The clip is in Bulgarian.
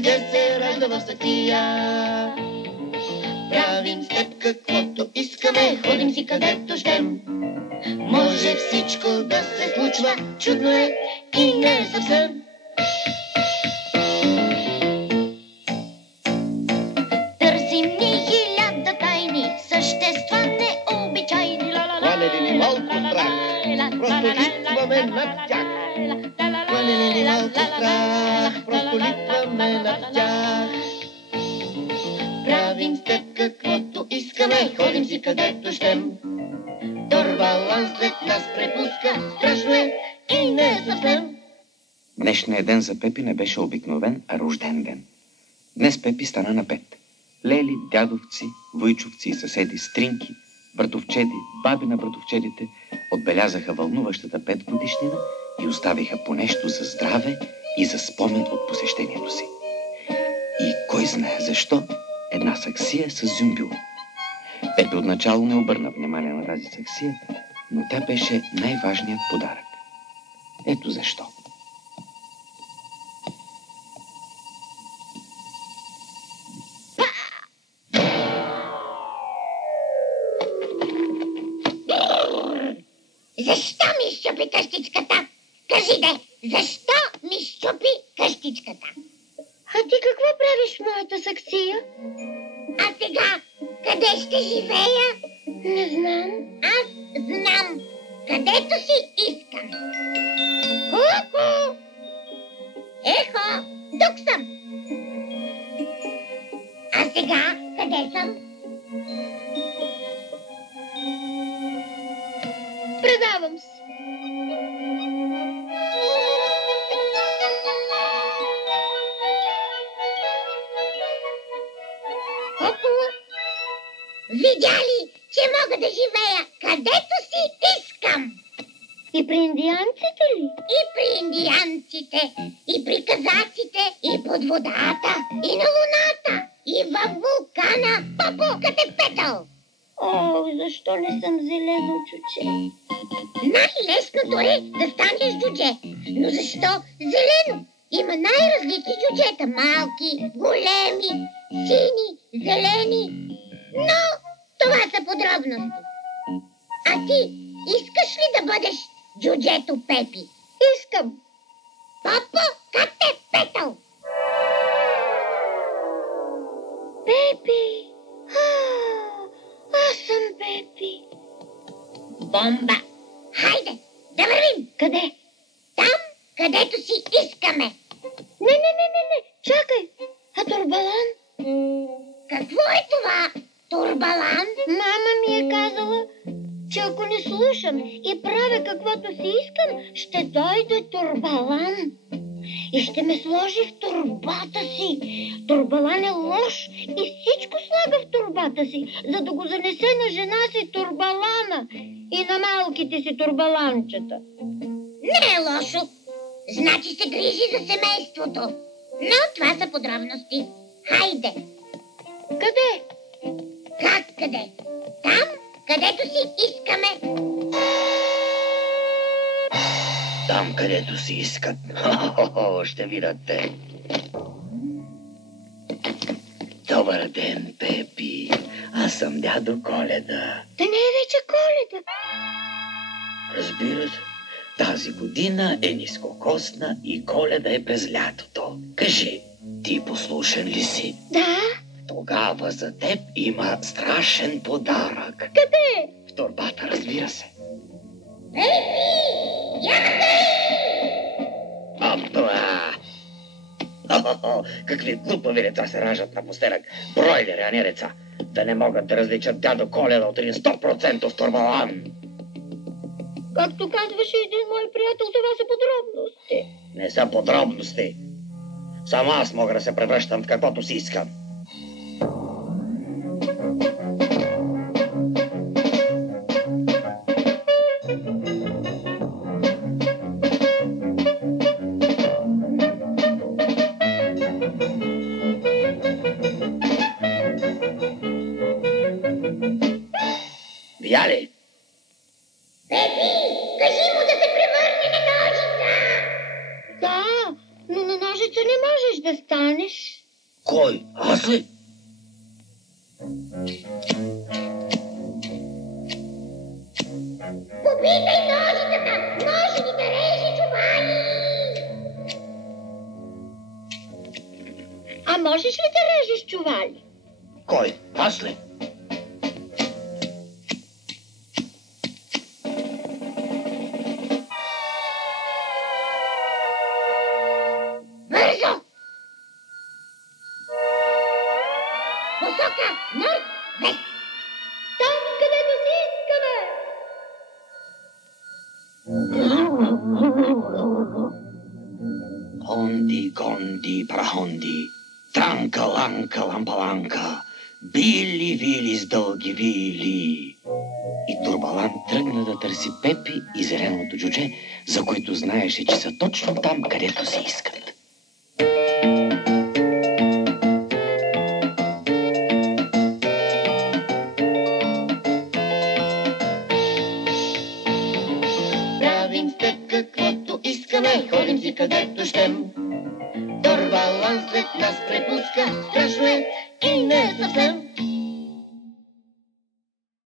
чудес се ражда в саксия. Правим с теб каквото искаме, ходим си където щем. Може всичко да се случва, чудно е и не е съвсем. Търсим ни хиляда тайни, същества необичайни. Хванали ни малко страх, просто литваме над тях. Хванали ни малко страх, просто литваме над тях. Правим с теб каквото искаме, ходим си където щем. Торбалан след нас препуска, страшно е и не е съвсем. Днешният ден за Пепи не беше обикновен, а рожден ден. Днес Пепи стана на 5. Лели, дядовци, войчовци и съседи, стринки, братовчеди, баби на братовчедите отбелязаха вълнуващата 5-годишнина и оставиха по нещо за здраве и за спомен от посещението си. И кой знае защо, една саксия с зюмбюл. Пепи отначало не обърна внимание на тази саксия, но тя беше най-важният подарък. Ето защо. Защо ми щупи къщичката? Кажи де, защо ми щупи къщичката? А ти какво правиш в моята саксия? А сега, къде ще живея? Не знам. Аз знам, където си искам. Ку-ку! Ехо, тук съм. А сега, къде съм? Предавам се. Видя ли, че мога да живея където си искам? И при индианците ли? И при индианците, и при казаците, и под водата, и на луната, и във вулкана. Попо, къде петъл? О, защо не съм зелено чуче? Най-лесното е да станеш джудже. Но защо зелено? Има най-различни джуджета. Малки, големи, сини, зелени. Но това са подробности. А ти искаш ли да бъдеш джуджето Пепи? Искам. Попо, как те петъл? Пепи. Аз съм Пепи. Бомба! Хайде, да вървим! Къде? Там, където си искаме. Не, чакай. А Турбалан? Какво е това, Турбалан? Мама ми е казала, че ако не слушам и правя каквото си искам, ще дойде Турбалан и ще ме сложи в турбата си. Турбалан е лош и всичко слага в турбата си, за да го занесе на жена си Турбалана и на малките си турбаланчета. Не е лошо. Значи се грижи за семейството. Но това са подробности. Хайде. Къде? Как къде? Там, където си искаме. Там, където си искат. Ще видят те. Добър ден, Пепи. Аз съм дядо Коледа. Да не е вече Коледа. Разбира се. Тази година е нискокосна и Коледа е през лятото. Кажи, ти послушен ли си? Да. Тогава за теб има страшен подарък. Къде? В торбата, разбира се. Пепи! Яхте! Опа! Какви глупави деца се раждат напоследък. Бройлери, а не деца. Да не могат да различат дядо Коледа от един 100% турбалан. Както казваше един мой приятел, това са подробности. Не са подробности. Само аз мога да се превръщам в каквото си искам. Видя ли? Пепи, кажи му да се превърне на ножица! Да, но на ножица не можеш да станеш. можеш ли да режеш чували? Кой? Аз ли? Бързо! Посока, норд, вест! Там, където си искаме! Хонди, гонди, прахонди, транка, ланка, лампаланка, били, вили с дълги вили. И Турбалан тръгна да търси Пепи и зеленото джудже, за които знаеше, че са точно там, където се искат. Правим стъпка, каквото искаме, ходим си където щем. Турбалан след нас препуска, страшно